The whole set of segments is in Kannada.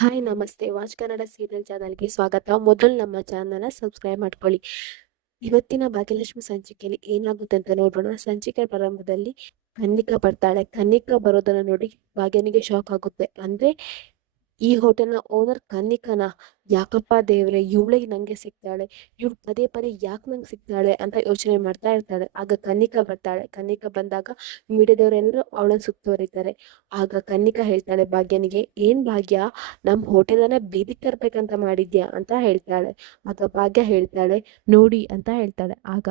ಹಾಯ್ ನಮಸ್ತೆ ವಾಚ್ ಕನ್ನಡ ಸೀರಿಯಲ್ ಚಾನಲ್ಗೆ ಸ್ವಾಗತ. ಮೊದಲು ನಮ್ಮ ಚಾನಲ್ನ ಸಬ್ಸ್ಕ್ರೈಬ್ ಮಾಡ್ಕೊಳ್ಳಿ. ಇವತ್ತಿನ ಭಾಗ್ಯಲಕ್ಷ್ಮಿ ಸಂಚಿಕೆಯಲ್ಲಿ ಏನಾಗುತ್ತೆ ಅಂತ ನೋಡೋಣ. ಸಂಚಿಕೆ ಪ್ರಾರಂಭದಲ್ಲಿ ಕನ್ನಿಕಾ ಬರ್ತಾಳೆ. ಕನ್ನಿಕಾ ಬರೋದನ್ನ ನೋಡಿ ಭಾಗ್ಯನಿಗೆ ಶಾಕ್ ಆಗುತ್ತೆ. ಅಂದ್ರೆ ಈ ಹೋಟೆಲ್ನ ಓನರ್ ಕನ್ನಿಕನ, ಯಾಕಪ್ಪ ದೇವ್ರೆ ಇವಳೇ ನಂಗೆ ಸಿಗ್ತಾಳೆ, ಇವಳು ಪದೇ ಪದೇ ಯಾಕೆ ನಂಗೆ ಸಿಗ್ತಾಳೆ ಅಂತ ಯೋಚನೆ ಮಾಡ್ತಾ ಇರ್ತಾಳೆ. ಆಗ ಕನ್ನಿಕಾ ಬರ್ತಾಳೆ. ಕನ್ನಿಕಾ ಬಂದಾಗ ಮೀಡಿಯಾದವರೆಲ್ಲರೂ ಅವಳನ್ನ ಸುತ್ತುವರಿತಾರೆ. ಆಗ ಕನ್ನಿಕಾ ಹೇಳ್ತಾಳೆ ಭಾಗ್ಯನಿಗೆ, ಏನ್ ಭಾಗ್ಯ, ನಮ್ಮ ಹೋಟೆಲನ್ನ ಬೀದಿಗೆ ತರ್ಬೇಕಂತ ಮಾಡಿದ್ಯಾ ಅಂತ ಹೇಳ್ತಾಳೆ. ಆಗ ಭಾಗ್ಯ ಹೇಳ್ತಾಳೆ ನೋಡಿ ಅಂತ ಹೇಳ್ತಾಳೆ. ಆಗ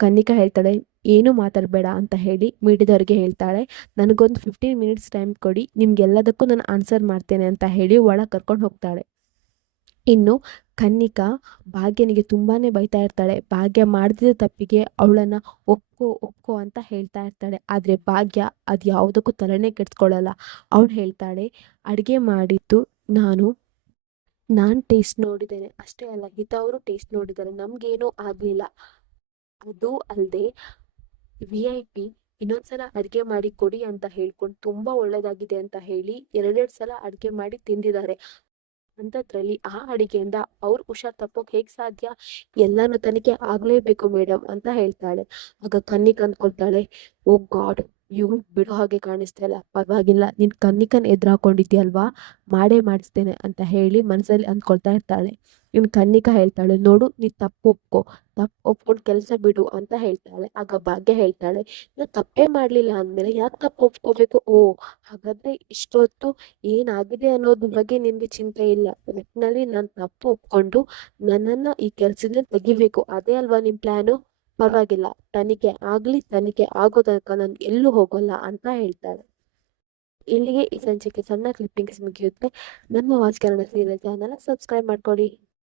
ಕನ್ನಿಕಾ ಹೇಳ್ತಾಳೆ ಏನು ಮಾತಾಡಬೇಡ ಅಂತ ಹೇಳಿ ಮೀಡಿಯಾದವ್ರಿಗೆ ಹೇಳ್ತಾಳೆ, ನನಗೊಂದು 15 ಮಿನಿಟ್ಸ್ ಟೈಮ್ ಕೊಡಿ, ನಿಮ್ಗೆಲ್ಲದಕ್ಕೂ ನಾನು ಆನ್ಸರ್ ಮಾಡ್ತೇನೆ ಅಂತ ಹೇಳಿ ಒಳಗೆ ಕರ್ಕೊಂಡು ಹೋಗ್ತಾಳೆ. ಇನ್ನು ಕನ್ನಿಕಾ ಭಾಗ್ಯನಿಗೆ ತುಂಬಾನೇ ಬೈತಾ ಇರ್ತಾಳೆ. ಭಾಗ್ಯ ಮಾಡ್ತಿದ್ದ ತಪ್ಪಿಗೆ ಅವಳನ್ನ ಒಪ್ಕೋ ಒಪ್ಕೋ ಅಂತ ಹೇಳ್ತಾ ಇರ್ತಾಳೆ. ಆದರೆ ಭಾಗ್ಯ ಅದು ಯಾವುದಕ್ಕೂ ತಲೆನೇ ಕೆಡ್ಸ್ಕೊಳ್ಳಲ್ಲ. ಅವಳು ಹೇಳ್ತಾಳೆ, ಅಡುಗೆ ಮಾಡಿದ್ದು ನಾನು ಟೇಸ್ಟ್ ನೋಡಿದ್ದೇನೆ ಅಷ್ಟೇ ಅಲ್ಲ, ಹಿತ ಅವರು ಟೇಸ್ಟ್ ನೋಡಿದ್ದಾರೆ, ನಮಗೇನೂ ಆಗಲಿಲ್ಲ. ಅದು ಅಲ್ಲದೆ VIP ಇನ್ನೊಂದ್ಸಲ ಅಡುಗೆ ಮಾಡಿ ಕೊಡಿ ಅಂತ ಹೇಳ್ಕೊಂಡು ತುಂಬಾ ಒಳ್ಳೇದಾಗಿದೆ ಅಂತ ಹೇಳಿ ಎರಡೆರಡು ಸಲ ಅಡುಗೆ ಮಾಡಿ ತಿಂದಿದ್ದಾರೆ. ಅಂಥದ್ರಲ್ಲಿ ಆ ಅಡಿಗೆಯಿಂದ ಅವ್ರ ಹುಷಾರ್ ತಪ್ಪೋಕ್ ಹೇಗ್ ಸಾಧ್ಯ? ಎಲ್ಲಾನು ತನಿಖೆ ಆಗ್ಲೇಬೇಕು ಮೇಡಮ್ ಅಂತ ಹೇಳ್ತಾಳೆ. ಆಗ ಕನ್ನಿಕ್ ಅಂದ್ಕೊಳ್ತಾಳೆ, ಓ ಗಾಡ್, ಇವ್ಳು ಬಿಡೋ ಹಾಗೆ ಕಾಣಿಸ್ತಾ ಇಲ್ಲ, ಪರವಾಗಿಲ್ಲ, ನೀನ್ ಕನ್ನಿಕನ್ ಎದುರು ಹಾಕೊಂಡಿದ್ಯಲ್ವಾ, ಮಾಡೇ ಮಾಡಿಸ್ತೇನೆ ಅಂತ ಹೇಳಿ ಮನಸ್ಸಲ್ಲಿ ಅಂದ್ಕೊಳ್ತಾ ಇರ್ತಾಳೆ. ಇನ್ ಕನ್ನಿಕಾ ಹೇಳ್ತಾಳೆ, ನೋಡು ನೀ ತಪ್ಪು ಒಪ್ಕೊಂಡು ಕೆಲಸ ಬಿಡು ಅಂತ ಹೇಳ್ತಾಳೆ. ಆಗ ಭಾಗ್ಯ ಹೇಳ್ತಾಳೆ, ನಾನು ತಪ್ಪೇ ಮಾಡ್ಲಿಲ್ಲ ಅಂದ್ಮೇಲೆ ಯಾಕೆ ತಪ್ಪು ಒಪ್ಕೋಬೇಕು? ಓ, ಹಾಗಾದ್ರೆ ಇಷ್ಟೊತ್ತು ಏನಾಗಿದೆ ಅನ್ನೋದ್ರ ಬಗ್ಗೆ ನಿಮ್ಗೆ ಚಿಂತೆ ಇಲ್ಲ, ಒಟ್ಟಿನಲ್ಲಿ ನಾನು ತಪ್ಪು ಒಪ್ಕೊಂಡು ನನ್ನನ್ನ ಈ ಕೆಲಸದಿಂದ ತೆಗಿಬೇಕು, ಅದೇ ಅಲ್ವಾ ನಿಮ್ ಪ್ಲಾನು? ಪರವಾಗಿಲ್ಲ, ತನಿಖೆ ಆಗೋ ತನಕ ನಾನು ಎಲ್ಲೂ ಹೋಗೋಲ್ಲ ಅಂತ ಹೇಳ್ತಾಳೆ. ಇಲ್ಲಿಗೆ ಈ ಸಂಚಿಕೆ ಸಣ್ಣ ಕ್ಲಿಪ್ಪಿಂಗ್ಸ್ ಮುಗಿಯುತ್ತೆ. ನಮ್ಮ watch Kannada serial channel subscribe ಮಾಡ್ಕೊಳ್ಳಿ.